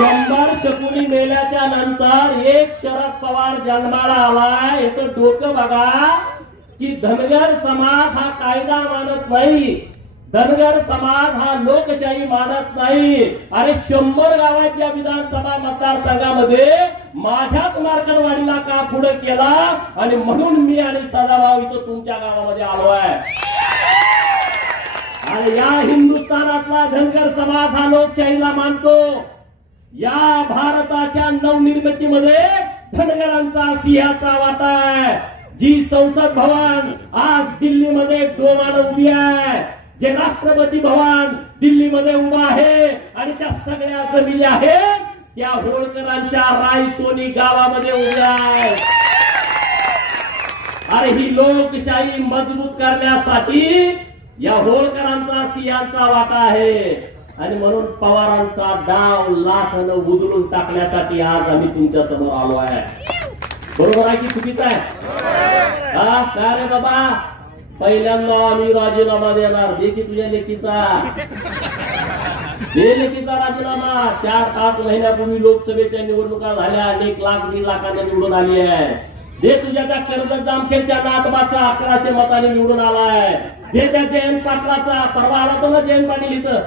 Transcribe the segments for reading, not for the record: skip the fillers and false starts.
100 शकुनी मेल्याच्या नंतर एक शरद पवार जन्माला आलाय. याचं डोकं बघा की धनगर समाज हा कायदा मानत नाही, धनगर समाज हा लोकशाही मानत नाही. अरे 100 गावाच्या विधानसभा मतदारसंघामध्ये माझ्याच मार्करवाडीला का पुढे केला आणि म्हणून मी आणि सदाभाऊ इथं तुमच्या गावामध्ये आलोय. आणि या हिंदुस्थानातला धनगर समाज हा लोकशाहीला मानतो. या भारताच्या नवनिर्मितीमध्ये धनगरांचा सिंहाचा वाटा आहे. जी संसद भवन आज दिल्लीमध्ये डोमानं उभी आहे, जे राष्ट्रपती भवन दिल्लीमध्ये उभा आहे आणि त्या सगळ्या जमिनी आहेत त्या होळकरांच्या रायसोनी गावामध्ये उभ्या आहेत. अरे ही लोकशाही मजबूत करण्यासाठी या होळकरांचा सिंहाचा वाटा आहे. आणि म्हणून पवारांचा डाव लाथानं उधळून टाकण्यासाठी आज आम्ही तुमच्या समोर आलो आहे. बरोबर आहे की चुकीचं आहे? हा काय रे बाबा, पहिल्यांदा आम्ही राजीनामा देणार. दे की तुझ्या लेकीचा, दे लेकीचा राजीनामा. 4-5 महिन्यापूर्वी लोकसभेच्या निवडणुका झाल्या, 1 लाख 1.5 लाखांना निवडून आली आहे. दे तुझ्या त्या कर्जत जामखेडच्या नातबाचा 1100 मतांनी निवडून आलाय. दे त्या जयंत पाटलाचा, परवा आला होता ना जयंत पाटील इथं,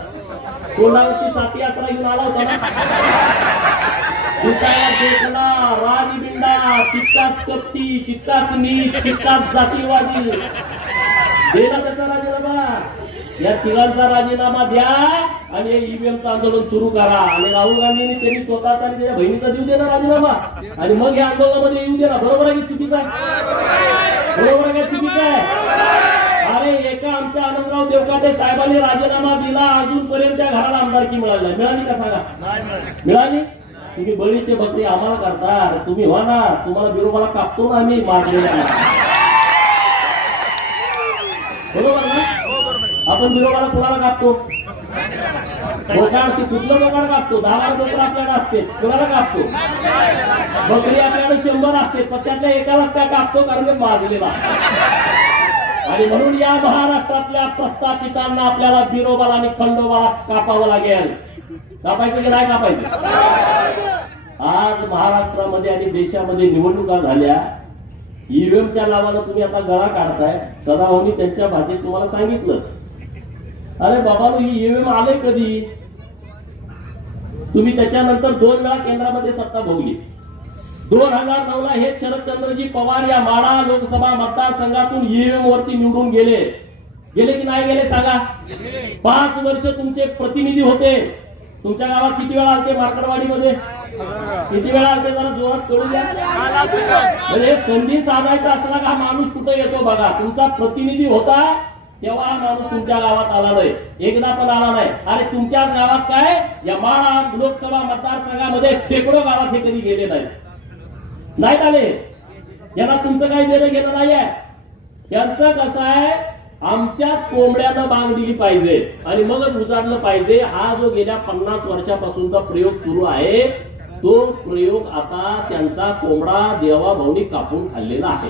कोणावरती साथी आसरा घेऊन आला होता ना. दिसायला देखला राजबिंडा, तितकाच कपटी, तितकाच नीट, तितकाच जातीवादी. दिला त्याचा राजीनामा. या तिघांचा राजीनामा द्या आणि ईव्हीएमचं आंदोलन सुरू करा. आणि राहुल गांधींनी त्यांनी स्वतःचा आणि त्याच्या बहिणीचा देऊ दे ना राजीनामा आणि मग या आंदोलनामध्ये येऊ दे ना. बरोबर आहे की चुकीचं आहे? बरोबर आहे का चुकीचं आहे? अरे एका आमच्या आनंदराव देवकाते साहेबांनी राजीनामा दिला, अजूनपर्यंत त्या घराला आमदारकी मिळाली नाही. मिळाली का सांगा? मिळाली? तुम्ही बळीचे बकरी आम्हाला करता, तुम्ही होणार, तुम्हाला बिरोबाला कापतो ना आम्ही मारलेला. बरोबर ना? आपण बिरोबाला कुणाला कापतो? बोकाड, कुठलं बोकाड कापतो? 10 बोकड आपल्याकडे असते, कुणाला कापतो? बकरी आपल्याकडे 100 असते, पण त्यातल्या एकाला काय कापतो? कारण ते माजलेला. आणि म्हणून या महाराष्ट्रातल्या प्रस्थापितांना आपल्याला बिरोबाला आणि खंडोबाला कापावं लागेल. कापायचं की नाही कापायचं? आज महाराष्ट्रामध्ये आणि देशामध्ये निवडणुका झाल्या, ईव्हीएमच्या नावानं तुम्ही आता गळा काढताय. सदाभाऊंनी त्यांच्या भाषेत तुम्हाला सांगितलं, अरे बाबा ही ईव्हीएम आले कधी? तुम्ही त्याच्यानंतर 2 वेळा केंद्रामध्ये सत्ता भोगली. 2009ला हे शरदचंद्रजी पवार या माढा लोकसभा मतदारसंघातून ईव्हीएम वरती निवडून गेले. गेले की नाही गेले सांगा? 5 वर्ष तुमचे प्रतिनिधी होते. तुमच्या गावात किती वेळा आलते? मार्कडवाडीमध्ये किती वेळा आलते? जरा जोरात कळू द्या. म्हणजे संधी साधायचा असला का माणूस कुठे येतो बघा. तुमचा प्रतिनिधी होता तेव्हा हा माणूस तुमच्या गावात आला नाही, एकदा पण आला नाही. अरे तुमच्या गावात काय, या माढा लोकसभा मतदारसंघामध्ये शेकडो गावात हे कधी गेले नाहीत आले. यांना तुमचं काही देणं घेणं नाहीये. यांचं कसं आहे, आमच्याच कोंबड्यानं बांग दिली पाहिजे आणि मगच उजाडलं पाहिजे. हा जो गेल्या 50 वर्षापासूनचा प्रयोग सुरू आहे, तो प्रयोग आता त्यांचा कोंबडा देवाभाऊनी कापून खाल्लेला आहे.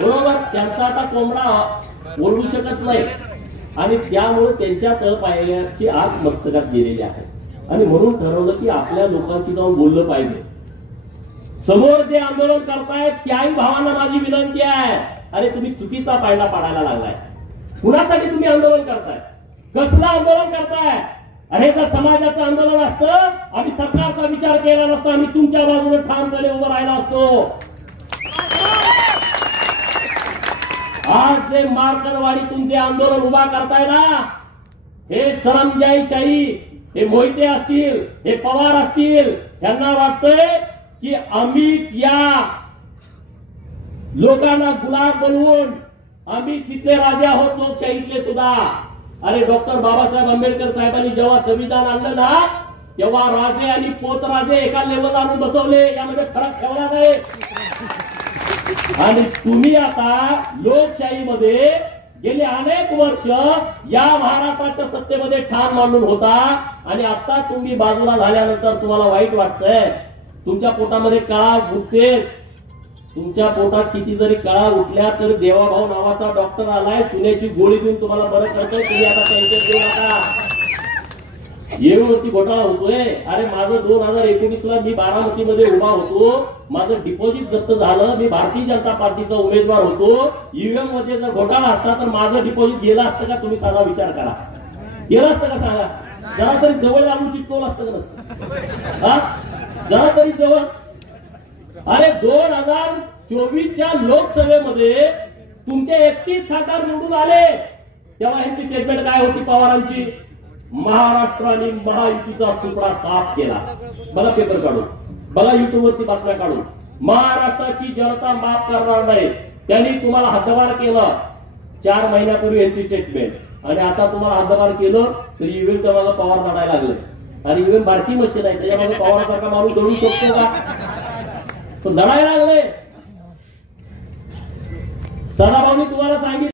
बरोबर? त्यांचा आता कोंबडा ओरडू शकत नाही आणि त्यामुळे त्यांच्या तळपायाची आग मस्तकात गेलेली आहे. आणि म्हणून ठरवलं की आपल्या लोकांशी जाऊन बोललं पाहिजे. समोर जे आंदोलन करतायत त्याही भावांना माझी विनंती आहे, अरे तुम्ही चुकीचा पायंडा पाडायला लागलाय. कुणासाठी तुम्ही आंदोलन करताय? कसलं आंदोलन करताय? अरे जर समाजाचं आंदोलन असतं, आम्ही सरकारचा विचार केला नसता, आम्ही तुमच्या बाजूने ठामपणे उभं राहिला असतो. आज जे मार्कडवाडीतून जे आंदोलन उभा करताय ना, हे सरंजाईशाही, हे मोहिते असतील, हे पवार असतील, यांना वाटतंय की आम्हीच या लोकांना गुलाब बनवून आम्हीच इथले राजे आहोत लोकशाहीतले सुद्धा. अरे डॉक्टर बाबासाहेब आंबेडकर साहेबांनी जेव्हा संविधान आणलं ना, तेव्हा राजे आणि पोतराजे एका लेवलला आणून बसवले, यामध्ये फरक ठेवला नाही. आणि तुम्ही आता लोकशाहीमध्ये गेले अनेक वर्ष या महाराष्ट्राच्या सत्तेमध्ये ठाण मांडून होता आणि आता तुम्ही बाजूला झाल्यानंतर तुम्हाला वाईट वाटतंय. तुमच्या पोटामध्ये कळा उठते. तुमच्या पोटात किती जरी कळा उठल्या तर देवाभाऊ नावाचा डॉक्टर आलाय, चुन्याची गोळी देऊन तुम्हाला बरं करतोय. तुम्ही आता टेन्शन घेऊ नका. ईव्हीएमवरती घोटाळा होतोय. अरे माझं 2019ला मी बारामतीमध्ये उभा होतो, माझं डिपॉझिट जप्त झालं, मी भारतीय जनता पार्टीचा उमेदवार होतो. ईव्हीएम मध्ये जर घोटाळा असता तर माझं डिपॉझिट गेलं असतं का? तुम्ही साधा विचार करा, गेलं असतं का सांगा? जरा तरी जवळ आणून चिटकवलं असतं का नसतं? हा, जरा तरी जवळ. अरे 2024च्या लोकसभेमध्ये तुमचे 31 खासदार निवडून आले, तेव्हा यांची स्टेटमेंट काय होती पवारांची? महाराष्ट्र आणि महायुतीचा सुपडा साफ केला. बघा पेपर काढून, बघा युट्यूब वरती बातम्या काढून. महाराष्ट्राची जनता माफ करणार नाही, त्यांनी तुम्हाला हद्दपार केलं. 4 महिन्यापूर्वी यांची स्टेटमेंट. आणि आता तुम्हाला हद्दपार केलं तर ईव्हीएमच्या मागे पवार लढायला लागले. आणि ईव्हीएम भारतीय मशीन आहे, त्याच्यामागे पवारासारखा माणूस दळू शकतो का? पण लढायला लागले. सदाभाऊनी तुम्हाला सांगितलं